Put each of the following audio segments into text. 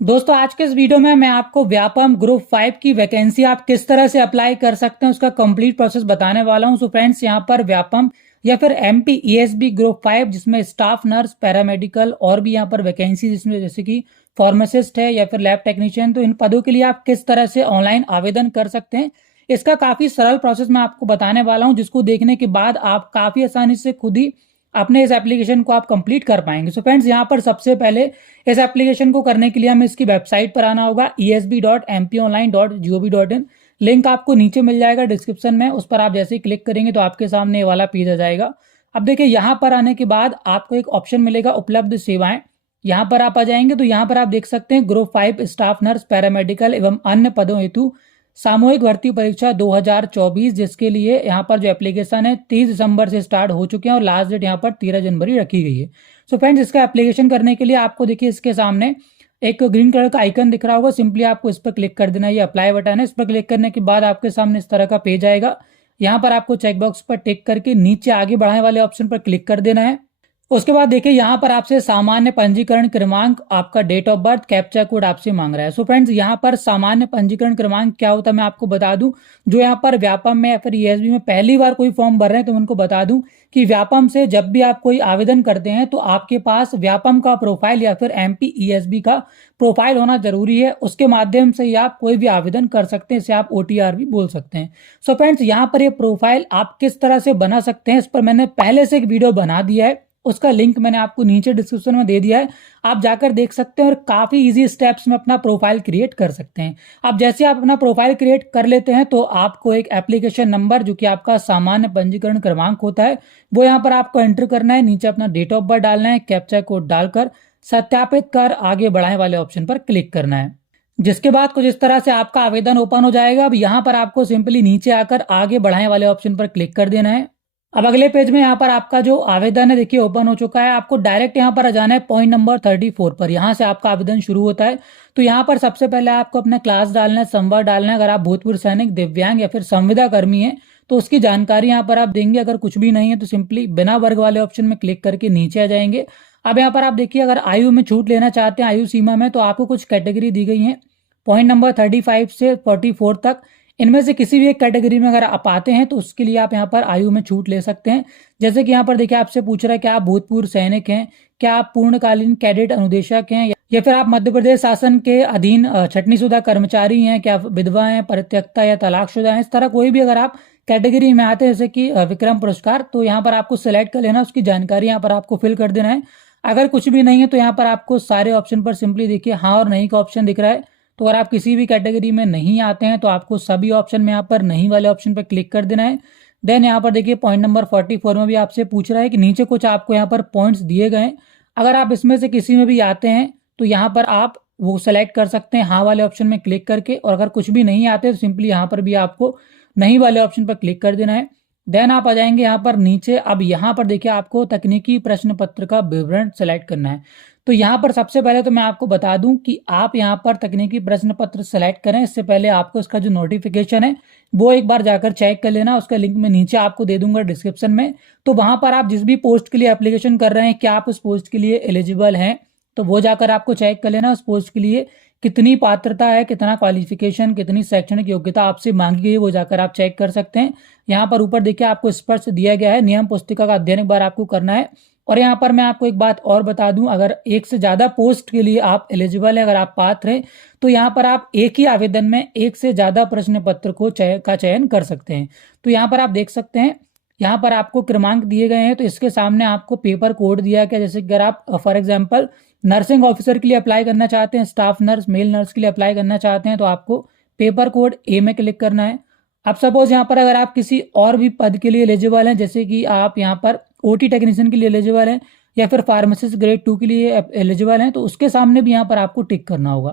दोस्तों आज के इस वीडियो में मैं आपको व्यापम ग्रुप 5 की वैकेंसी आप किस तरह से अप्लाई कर सकते हैं उसका कंप्लीट प्रोसेस बताने वाला हूं। सो फ्रेंड्स, यहाँ पर व्यापम या फिर एमपी ईएसबी ग्रुप 5 जिसमें स्टाफ नर्स, पैरामेडिकल और भी यहाँ पर वैकेंसी जिसमें जैसे कि फार्मासिस्ट है या फिर लैब टेक्नीशियन, तो इन पदों के लिए आप किस तरह से ऑनलाइन आवेदन कर सकते हैं इसका काफी सरल प्रोसेस मैं आपको बताने वाला हूँ, जिसको देखने के बाद आप काफी आसानी से खुद ही अपने इस एप्लीकेशन को आप कंप्लीट कर पाएंगे। सो फ्रेंड्स, यहाँ पर सबसे पहले इस एप्लीकेशन को करने के लिए हमें इसकी वेबसाइट पर आना होगा esb.mponline.gov.in। लिंक आपको नीचे मिल जाएगा डिस्क्रिप्शन में, उस पर आप जैसे ही क्लिक करेंगे तो आपके सामने ये वाला पेज आ जाएगा। अब देखिए, यहाँ पर आने के बाद आपको एक ऑप्शन मिलेगा उपलब्ध सेवाएं। यहाँ पर आप आ जाएंगे तो यहाँ पर आप देख सकते हैं ग्रुप 5 स्टाफ नर्स, पैरामेडिकल एवं अन्य पदों हेतु सामूहिक भर्ती परीक्षा 2024, जिसके लिए यहाँ पर जो एप्लीकेशन है 30 दिसंबर से स्टार्ट हो चुके हैं और लास्ट डेट यहाँ पर 13 जनवरी रखी गई है। सो फ्रेंड्स, इसका एप्लीकेशन करने के लिए आपको देखिए इसके सामने एक ग्रीन कलर का आइकन दिख रहा होगा, सिंपली आपको इस पर क्लिक कर देना है। ये अप्लाई बटन है, इस पर क्लिक करने के बाद आपके सामने इस तरह का पेज आएगा। यहाँ पर आपको चेकबॉक्स पर टिक करके नीचे आगे बढ़ाने वाले ऑप्शन पर क्लिक कर देना है। उसके बाद देखिए यहाँ पर आपसे सामान्य पंजीकरण क्रमांक, आपका date of birth, captcha code आपसे मांग रहा है। सो फ्रेंड्स, यहाँ पर सामान्य पंजीकरण क्रमांक क्या होता है मैं आपको बता दूं। जो यहाँ पर व्यापम में या फिर ईएसबी में पहली बार कोई फॉर्म भर रहे हैं तो उनको बता दूं कि व्यापम से जब भी आप कोई आवेदन करते हैं तो आपके पास व्यापम का प्रोफाइल या फिर एमपी ईएसबी का प्रोफाइल होना जरूरी है। उसके माध्यम से ही आप कोई भी आवेदन कर सकते हैं, इसे आप ओटीआर भी बोल सकते हैं। सो फ्रेंड्स, यहाँ पर ये प्रोफाइल आप किस तरह से बना सकते हैं इस पर मैंने पहले से एक वीडियो बना दिया है, उसका लिंक मैंने आपको नीचे डिस्क्रिप्शन में दे दिया है, आप जाकर देख सकते हैं और काफी इजी स्टेप्स में अपना प्रोफाइल क्रिएट कर सकते हैं। अब जैसे आप अपना प्रोफाइल क्रिएट कर लेते हैं तो आपको एक एप्लीकेशन नंबर जो कि आपका सामान्य पंजीकरण क्रमांक होता है वो यहाँ पर आपको एंटर करना है। नीचे अपना डेट ऑफ बर्थ डालना है, कैप्चा कोड डालकर सत्यापित कर आगे बढ़ाने वाले ऑप्शन पर क्लिक करना है। जिसके बाद कुछ इस तरह से आपका आवेदन ओपन हो जाएगा। अब यहाँ पर आपको सिंपली नीचे आकर आगे बढ़ाने वाले ऑप्शन पर क्लिक कर देना है। अब अगले पेज में यहाँ पर आपका जो आवेदन है देखिए ओपन हो चुका है। आपको डायरेक्ट यहाँ पर आ जाना है पॉइंट नंबर 34 पर, यहाँ से आपका आवेदन शुरू होता है। तो यहाँ पर सबसे पहले आपको अपना क्लास डालना है, संवर्ग डालना है। अगर आप भूतपूर्व सैनिक, दिव्यांग या फिर संविदा कर्मी हैं तो उसकी जानकारी यहाँ पर आप देंगे। अगर कुछ भी नहीं है तो सिंपली बिना वर्ग वाले ऑप्शन में क्लिक करके नीचे आ जाएंगे। अब यहाँ पर आप देखिए, अगर आयु में छूट लेना चाहते हैं आयु सीमा में, तो आपको कुछ कैटेगरी दी गई है पॉइंट नंबर 35 से 44 तक। इनमें से किसी भी एक कैटेगरी में अगर आप आते हैं तो उसके लिए आप यहाँ पर आयु में छूट ले सकते हैं। जैसे कि यहाँ पर देखिए आपसे पूछ रहा है क्या आप भूतपूर्व सैनिक हैं, क्या आप पूर्णकालीन कैडेट अनुदेशक हैं, या फिर आप मध्य प्रदेश शासन के अधीन छटनीशुदा कर्मचारी हैं, क्या आप विधवा हैं, परित्यक्ता या तलाकशुदा हैं। इस तरह कोई भी अगर आप कैटेगरी में आते हैं जैसे कि विक्रम पुरस्कार, तो यहाँ पर आपको सिलेक्ट कर लेना, उसकी जानकारी यहाँ पर आपको फिल कर देना है। अगर कुछ भी नहीं है तो यहाँ पर आपको सारे ऑप्शन पर सिंपली देखिए हाँ और नहीं का ऑप्शन दिख रहा है। तो अगर आप किसी भी कैटेगरी में नहीं आते हैं तो आपको सभी ऑप्शन में यहाँ पर नहीं वाले ऑप्शन पर क्लिक कर देना है। देन यहाँ पर देखिए पॉइंट नंबर 44 में भी आपसे पूछ रहा है कि नीचे कुछ आपको यहाँ पर पॉइंट्स दिए गए हैं, अगर आप इसमें से किसी में भी आते हैं तो यहाँ पर आप वो सेलेक्ट कर सकते हैं हाँ वाले ऑप्शन में क्लिक करके, और अगर कुछ भी नहीं आते तो सिंपली यहाँ पर भी आपको नहीं वाले ऑप्शन पर क्लिक कर देना है। देन आप आ जाएंगे यहाँ पर नीचे। अब यहाँ पर देखिए आपको तकनीकी प्रश्न पत्र का विवरण सेलेक्ट करना है। तो यहाँ पर सबसे पहले तो मैं आपको बता दूं कि आप यहाँ पर तकनीकी प्रश्न पत्र सेलेक्ट करें इससे पहले आपको इसका जो नोटिफिकेशन है वो एक बार जाकर चेक कर लेना। उसका लिंक मैं नीचे आपको दे दूंगा डिस्क्रिप्शन में। तो वहां पर आप जिस भी पोस्ट के लिए एप्लीकेशन कर रहे हैं क्या आप उस पोस्ट के लिए एलिजिबल हैं, तो वो जाकर आपको चेक कर लेना। उस पोस्ट के लिए कितनी पात्रता है, कितना क्वालिफिकेशन, कितनी शैक्षणिक योग्यता आपसे मांगी गई है, वो जाकर आप चेक कर सकते हैं। यहाँ पर ऊपर देखिए आपको स्पष्ट दिया गया है नियम पुस्तिका का अध्ययन एक बार आपको करना है। और यहाँ पर मैं आपको एक बात और बता दूं, अगर एक से ज्यादा पोस्ट के लिए आप एलिजिबल है, अगर आप पात्र हैं, तो यहाँ पर आप एक ही आवेदन में एक से ज्यादा प्रश्न पत्र का चयन कर सकते हैं। तो यहाँ पर आप देख सकते हैं यहाँ पर आपको क्रमांक दिए गए हैं, तो इसके सामने आपको पेपर कोड दिया गया। जैसे अगर आप फॉर एग्जाम्पल नर्सिंग ऑफिसर के लिए अप्लाई करना चाहते हैं, स्टाफ नर्स, मेल नर्स के लिए अप्लाई करना चाहते हैं, तो आपको पेपर कोड ए में क्लिक करना है। अब सपोज यहाँ पर अगर आप किसी और भी पद के लिए एलिजिबल हैं, जैसे कि आप यहाँ पर ओटी टेक्नीशियन के लिए एलिजिबल हैं या फिर फार्मासिस्ट ग्रेड 2 के लिए एलिजिबल हैं, तो उसके सामने भी यहाँ पर आपको टिक करना होगा।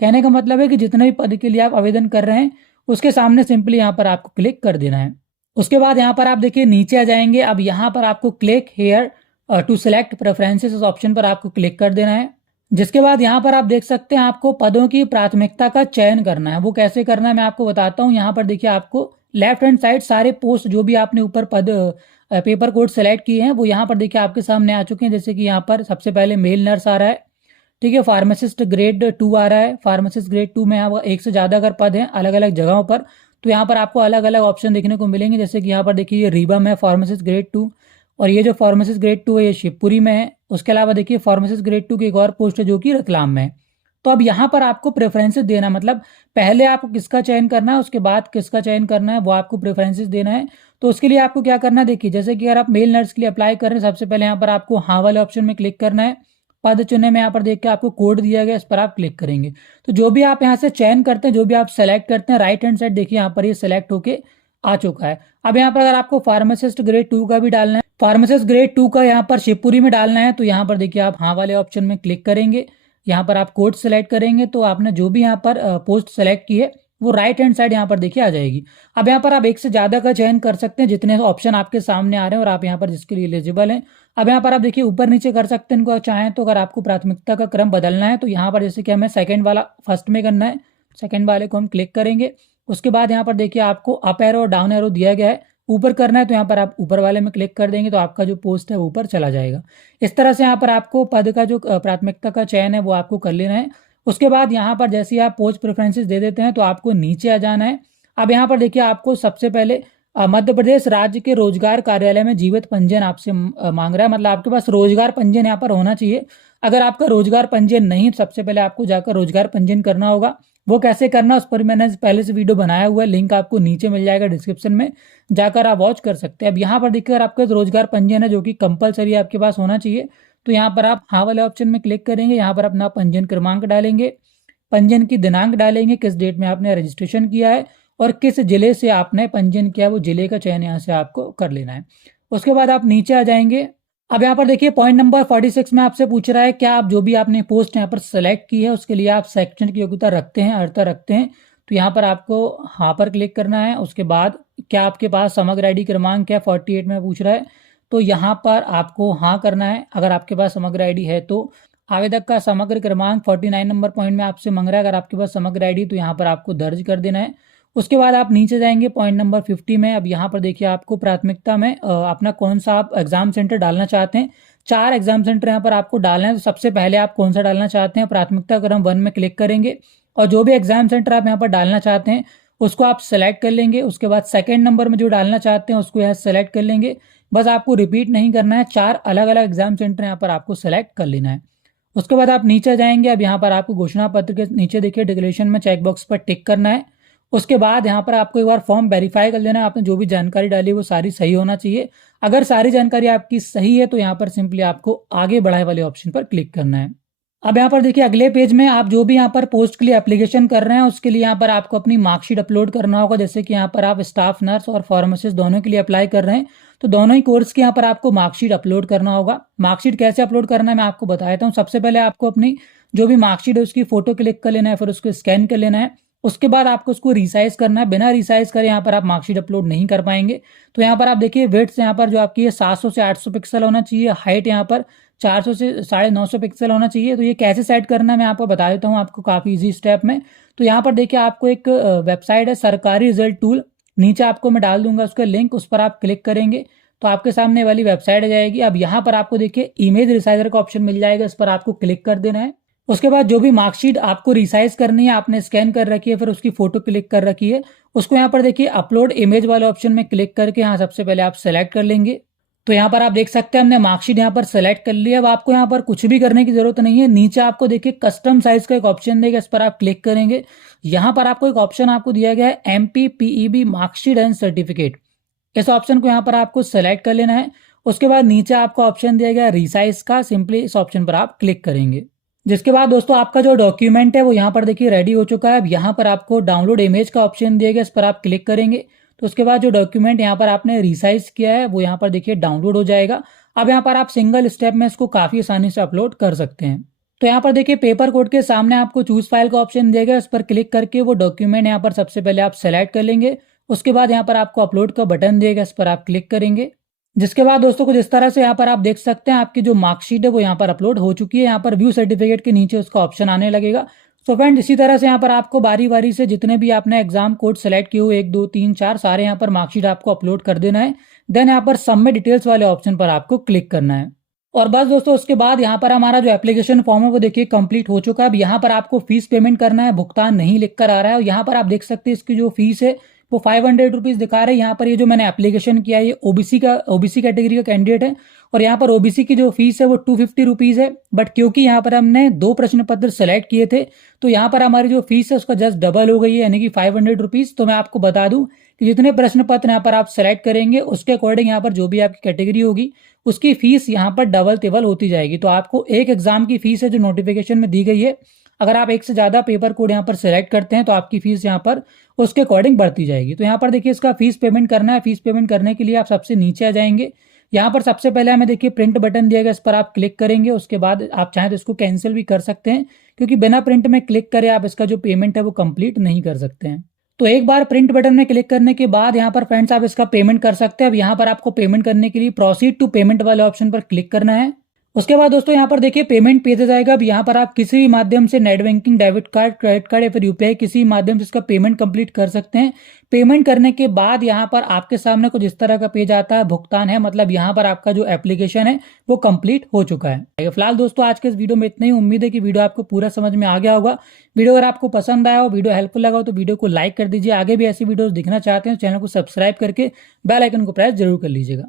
कहने का मतलब है कि जितने भी पद के लिए आप आवेदन कर रहे हैं उसके सामने सिंपली यहाँ पर आपको क्लिक कर देना है। उसके बाद यहाँ पर आप देखिए नीचे आ जाएंगे। अब यहाँ पर आपको click here to select preferences इस ऑप्शन पर आपको क्लिक कर देना है। जिसके बाद यहाँ पर आप देख सकते हैं आपको पदों की प्राथमिकता का चयन करना है। वो कैसे करना है मैं आपको बताता हूँ। यहाँ पर देखिए आपको लेफ्ट हैंड साइड सारे पोस्ट जो भी आपने ऊपर पद पेपर कोड सेलेक्ट किए हैं वो यहाँ पर देखिए आपके सामने आ चुके हैं। जैसे कि यहाँ पर सबसे पहले मेल नर्स आ रहा है, ठीक है। फार्मासिस्ट ग्रेड 2 आ रहा है। फार्मासिस्ट ग्रेड 2 में यहाँ एक से ज़्यादा अगर पद हैं अलग अलग जगहों पर, तो यहाँ पर आपको अलग अलग ऑप्शन देखने को मिलेंगे। जैसे कि यहाँ पर देखिए ये रीवा में फार्मासिस्ट ग्रेड 2, और ये जो फार्मासिस्ट ग्रेड 2 है ये शिवपुरी में है। उसके अलावा देखिए फार्मासिस्ट ग्रेड 2 की एक और पोस्ट है जो कि रतलाम में है। तो अब यहाँ पर आपको प्रेफरेंसेस देना, मतलब पहले आपको किसका चयन करना है, उसके बाद किसका चयन करना है, वो आपको प्रेफरेंसेस देना है। तो उसके लिए आपको क्या करना है, देखिए जैसे कि अगर आप मेल नर्स के लिए अप्लाई कर रहे हैं, सबसे पहले यहाँ पर आपको हाँ वाले ऑप्शन में क्लिक करना है। पद चुनने में यहाँ पर देख के आपको कोड दिया गया, इस पर आप क्लिक करेंगे। तो जो भी आप यहाँ से चयन करते हैं, जो भी आप सेलेक्ट करते हैं, राइट हैंड साइड देखिए यहाँ पर ये सेलेक्ट होके आ चुका है। अब यहाँ पर अगर आपको फार्मासिस्ट ग्रेड 2 का भी डालना है, फार्मासिस्ट ग्रेड 2 का यहाँ पर शिवपुरी में डालना है, तो यहाँ पर देखिए आप हाँ वाले ऑप्शन में क्लिक करेंगे। यहाँ पर आप कोड सेलेक्ट करेंगे, तो आपने जो भी यहाँ पर पोस्ट सेलेक्ट की है वो राइट हैंड साइड यहाँ पर देखिए आ जाएगी। अब यहाँ पर आप एक से ज़्यादा का चयन कर सकते हैं, जितने ऑप्शन आपके सामने आ रहे हैं और आप यहाँ पर जिसके लिए एलिजिबल हैं। अब यहाँ पर आप देखिए ऊपर नीचे कर सकते हैं इनको चाहें तो। अगर आपको प्राथमिकता का क्रम बदलना है तो यहाँ पर जैसे कि हमें सेकंड वाला फर्स्ट में करना है, सेकंड वाले को हम क्लिक करेंगे। उसके बाद यहाँ पर देखिए आपको अप एरो और डाउन एरो दिया गया है। ऊपर करना है तो यहाँ पर आप ऊपर वाले में क्लिक कर देंगे तो आपका जो पोस्ट है वो ऊपर चला जाएगा। इस तरह से यहाँ पर आपको पद का जो प्राथमिकता का चयन है वो आपको कर लेना है। उसके बाद यहाँ पर जैसे ही आप पोस्ट प्रेफरेंसेस दे देते हैं तो आपको नीचे आ जाना है। अब यहाँ पर देखिए आपको सबसे पहले मध्य प्रदेश राज्य के रोजगार कार्यालय में जीवित पंजीयन आपसे मांग रहा है, मतलब आपके पास रोजगार पंजीयन यहाँ पर होना चाहिए। अगर आपका रोजगार पंजीयन नहीं, सबसे पहले आपको जाकर रोजगार पंजीयन करना होगा। वो कैसे करना, उस पर मैंने पहले से वीडियो बनाया हुआ है, लिंक आपको नीचे मिल जाएगा डिस्क्रिप्शन में, जाकर आप वॉच कर सकते हैं। अब यहाँ पर देखिए अगर आपका रोजगार पंजीयन है जो कि कंपलसरी आपके पास होना चाहिए, तो यहाँ पर आप हाँ वाले ऑप्शन में क्लिक करेंगे। यहाँ पर अपना पंजीयन क्रमांक डालेंगे, पंजीयन की दिनांक डालेंगे, किस डेट में आपने रजिस्ट्रेशन किया है और किस जिले से आपने पंजीयन किया है, वो जिले का चयन यहाँ से आपको कर लेना है। उसके बाद आप नीचे आ जाएंगे। अब यहाँ पर देखिए पॉइंट नंबर 46 में आपसे पूछ रहा है क्या आप जो भी आपने पोस्ट यहाँ पर सेलेक्ट की है उसके लिए आप शैक्षणिक योग्यता रखते हैं, अर्हता रखते हैं। तो यहाँ पर आपको हाँ पर क्लिक करना है। उसके बाद क्या आपके पास समग्र आईडी क्रमांक क्या 48 में पूछ रहा है, तो यहाँ पर आपको हाँ करना है। अगर आपके पास समग्र आईडी है तो आवेदक का समग्र क्रमांक 49 नंबर पॉइंट में आपसे मांग रहा है। अगर आपके पास समग्र आईडी तो यहाँ पर आपको दर्ज कर देना है। उसके बाद आप नीचे जाएंगे पॉइंट नंबर 50 में। अब यहाँ पर देखिए आपको प्राथमिकता में अपना कौन सा आप एग्जाम सेंटर डालना चाहते हैं। 4 एग्जाम सेंटर यहाँ पर आपको डालना है। तो सबसे पहले आप कौन सा डालना चाहते हैं, प्राथमिकता क्रम 1 में क्लिक करेंगे और जो भी एग्जाम सेंटर आप यहाँ पर डालना चाहते हैं उसको आप सेलेक्ट कर लेंगे। उसके बाद सेकेंड नंबर में जो डालना चाहते हैं उसको यहाँ सेलेक्ट कर लेंगे। बस आपको रिपीट नहीं करना है, 4 अलग अलग एग्जाम सेंटर यहाँ पर आपको सेलेक्ट कर लेना है। उसके बाद आप नीचे जाएंगे। अब यहाँ पर आपको घोषणा पत्र के नीचे देखिए डिक्लेरेशन में चेकबॉक्स पर टिक करना है। उसके बाद यहाँ पर आपको एक बार फॉर्म वेरीफाई कर लेना है, आपने जो भी जानकारी डाली वो सारी सही होना चाहिए। अगर सारी जानकारी आपकी सही है तो यहाँ पर सिंपली आपको आगे बढ़ाए वाले ऑप्शन पर क्लिक करना है। अब यहाँ पर देखिए अगले पेज में आप जो भी यहाँ पर पोस्ट के लिए एप्लीकेशन कर रहे हैं उसके लिए यहाँ पर आपको अपनी मार्कशीट अपलोड करना होगा। जैसे कि यहाँ पर आप स्टाफ नर्स और फार्मासिस्ट दोनों के लिए अप्लाई कर रहे हैं तो दोनों ही कोर्स के यहाँ पर आपको मार्कशीट अपलोड करना होगा। मार्कशीट कैसे अपलोड करना है मैं आपको बता देता हूँ। सबसे पहले आपको अपनी जो भी मार्कशीट है उसकी फोटो क्लिक कर लेना है, फिर उसको स्कैन कर लेना है। उसके बाद आपको उसको रिसाइज करना है। बिना रिसाइज करे यहाँ पर आप मार्कशीट अपलोड नहीं कर पाएंगे। तो यहाँ पर आप देखिए विड्थ यहाँ पर जो आपकी है 700 से 800 पिक्सल होना चाहिए, हाइट यहाँ पर 400 से 950 पिक्सल होना चाहिए। तो ये कैसे सेट करना है मैं आपको बता देता हूँ, आपको काफ़ी इजी स्टेप में। तो यहाँ पर देखिए आपको एक वेबसाइट है सरकारी रिजल्ट टूल, नीचे आपको मैं डाल दूंगा उसका लिंक, उस पर आप क्लिक करेंगे तो आपके सामने वाली वेबसाइट आ जाएगी। अब यहाँ पर आपको देखिए इमेज रिसाइजर का ऑप्शन मिल जाएगा, इस पर आपको क्लिक कर देना है। उसके बाद जो भी मार्कशीट आपको रिसाइज करनी है, आपने स्कैन कर रखी है फिर उसकी फोटो क्लिक कर रखी है, उसको यहाँ पर देखिए अपलोड इमेज वाले ऑप्शन में क्लिक करके यहाँ सबसे पहले आप सेलेक्ट कर लेंगे। तो यहाँ पर आप देख सकते हैं हमने मार्कशीट यहाँ पर सेलेक्ट कर लिया। अब आपको यहाँ पर कुछ भी करने की जरूरत नहीं है। नीचे आपको देखिए कस्टम साइज का एक ऑप्शन देगा, इस पर आप क्लिक करेंगे। यहाँ पर आपको एक ऑप्शन आपको दिया गया है MPPEB मार्कशीट एंड सर्टिफिकेट, इस ऑप्शन को यहाँ पर आपको सेलेक्ट कर लेना है। उसके बाद नीचे आपको ऑप्शन दिया गया रिसाइज का, सिंपली इस ऑप्शन पर आप क्लिक करेंगे। जिसके बाद दोस्तों आपका जो डॉक्यूमेंट है वो यहाँ पर देखिए रेडी हो चुका है। अब यहाँ पर आपको डाउनलोड इमेज का ऑप्शन दिया गया, इस पर आप क्लिक करेंगे तो उसके बाद जो डॉक्यूमेंट यहाँ पर आपने रिसाइज किया है वो यहाँ पर देखिए डाउनलोड हो जाएगा। अब यहाँ पर आप सिंगल स्टेप में इसको काफी आसानी से अपलोड कर सकते हैं। तो यहाँ पर देखिए पेपर कोड के सामने आपको चूज फाइल का ऑप्शन दिया गया, इस पर क्लिक करके वो डॉक्यूमेंट यहाँ पर सबसे पहले आप सेलेक्ट कर लेंगे। उसके बाद यहाँ पर आपको अपलोड का बटन दिएगा, इस पर आप क्लिक करेंगे। जिसके बाद दोस्तों कुछ इस तरह से यहाँ पर आप देख सकते हैं आपकी जो मार्कशीट है वो यहाँ पर अपलोड हो चुकी है। यहाँ पर व्यू सर्टिफिकेट के नीचे उसका ऑप्शन आने लगेगा। तो फ्रेंड इसी तरह से यहाँ पर आपको बारी बारी से जितने भी आपने एग्जाम कोड सेलेक्ट किए हुए 1 2 3 4 सारे यहाँ पर मार्कशीट आपको अपलोड कर देना है। देन यहाँ पर सबमिट डिटेल्स वाले ऑप्शन पर आपको क्लिक करना है। और बस दोस्तों उसके बाद यहाँ पर हमारा जो एप्लीकेशन फॉर्म है वो देखिए कंप्लीट हो चुका है। अब यहाँ पर आपको फीस पेमेंट करना है, भुगतान नहीं लिख कर आ रहा है। और यहाँ पर आप देख सकते हैं इसकी जो फीस है वो 500 रुपीज़ दिखा रहे हैं। यहाँ पर ये जो मैंने एप्लीकेशन किया है ये ओबीसी कैटेगरी का कैंडिडेट है और यहाँ पर ओबीसी की जो फीस है वो 250 रुपीज़ है। बट क्योंकि यहाँ पर हमने 2 प्रश्न पत्र सेलेक्ट किए थे तो यहाँ पर हमारी जो फीस है उसका जस्ट डबल हो गई है, यानी कि 500 रुपीज़। तो मैं आपको बता दूं कि जितने प्रश्न पत्र यहाँ पर आप सेलेक्ट करेंगे उसके अकॉर्डिंग यहाँ पर जो भी आपकी कैटेगरी होगी उसकी फीस यहाँ पर डबल टिबल होती जाएगी। तो आपको एक एग्जाम की फीस है जो नोटिफिकेशन में दी गई है, अगर आप एक से ज़्यादा पेपर कोड यहाँ पर सेलेक्ट करते हैं तो आपकी फीस यहाँ पर उसके अकॉर्डिंग बढ़ती जाएगी। तो यहाँ पर देखिए इसका फीस पेमेंट करना है। फीस पेमेंट करने के लिए आप सबसे नीचे आ जाएंगे। यहाँ पर सबसे पहले हमें देखिए प्रिंट बटन दिया गया, इस पर आप क्लिक करेंगे। उसके बाद आप चाहें तो इसको कैंसिल भी कर सकते हैं, क्योंकि बिना प्रिंट में क्लिक करे आप इसका जो पेमेंट है वो कंप्लीट नहीं कर सकते हैं। तो एक बार प्रिंट बटन में क्लिक करने के बाद यहाँ पर फ्रेंड्स आप इसका पेमेंट कर सकते हैं। अब यहाँ पर आपको पेमेंट करने के लिए प्रोसीड टू पेमेंट वाले ऑप्शन पर क्लिक करना है। उसके बाद दोस्तों यहाँ पर देखिए पेमेंट पेज आ जाएगा। अब यहाँ पर आप किसी भी माध्यम से net banking, debit card, credit card या फिर यूपीआई किसी भी माध्यम से इसका पेमेंट कंप्लीट कर सकते हैं। पेमेंट करने के बाद यहाँ पर आपके सामने कुछ इस तरह का पेज आता है, भुगतान है, मतलब यहाँ पर आपका जो एप्लीकेशन है वो कंप्लीट हो चुका है। फिलहाल दोस्तों आज के इस वीडियो में इतना ही। उम्मीद है कि वीडियो आपको पूरा समझ में आ गया होगा। वीडियो अगर आपको पसंद आया हो, वीडियो हेल्पफुल लगा हो तो वीडियो को लाइक कर दीजिए। आगे भी ऐसी वीडियोस दिखना चाहते हैं तो चैनल को सब्सक्राइब करके बेल आइकन को प्रेस जरूर कर लीजिएगा।